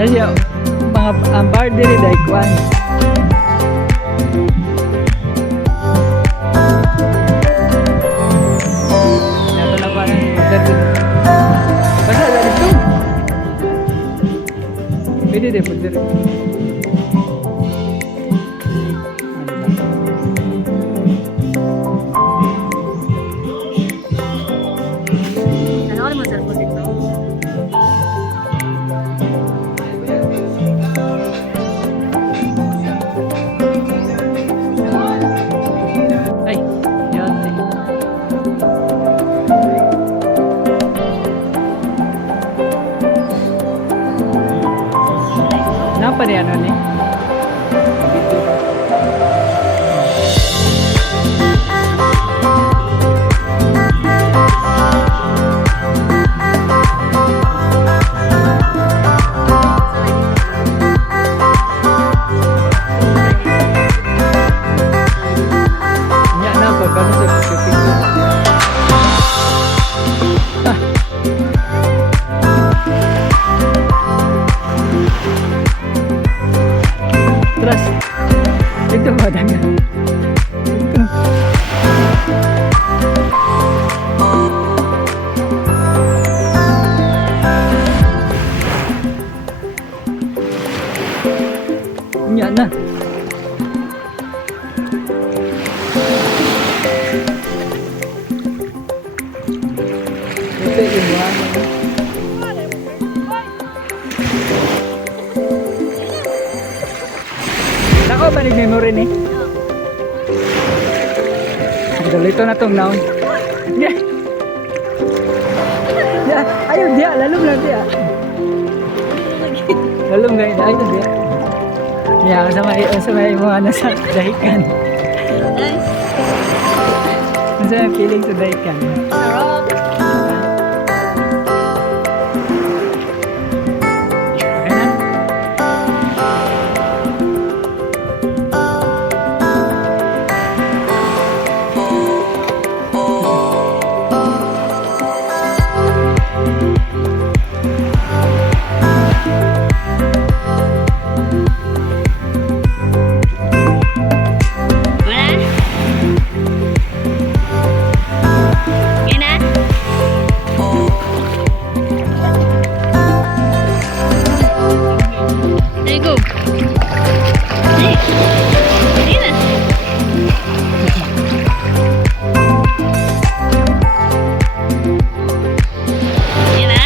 Ayo, mga ang bar diri dai kuan. Nato na ba nang order dito? Basta dito. Pwede deh po diri. Ano naman sir po dito? Ay, yan. Napa ni ano ni? Nya na pa kanu sa shopping. Ah. Terus itu badannya itu nhận nè itu iwan nako balik memory ni dito na tong naon yeah. Yeah. Ayun dia lalong lang dia lalong gaya na ayun dia yeah, sama yung mga nasa Dahican Nice. nasa feeling sa Dahican Sarap. okay na Wala? Yan na? There you go. Hey. Yan na. Yan na?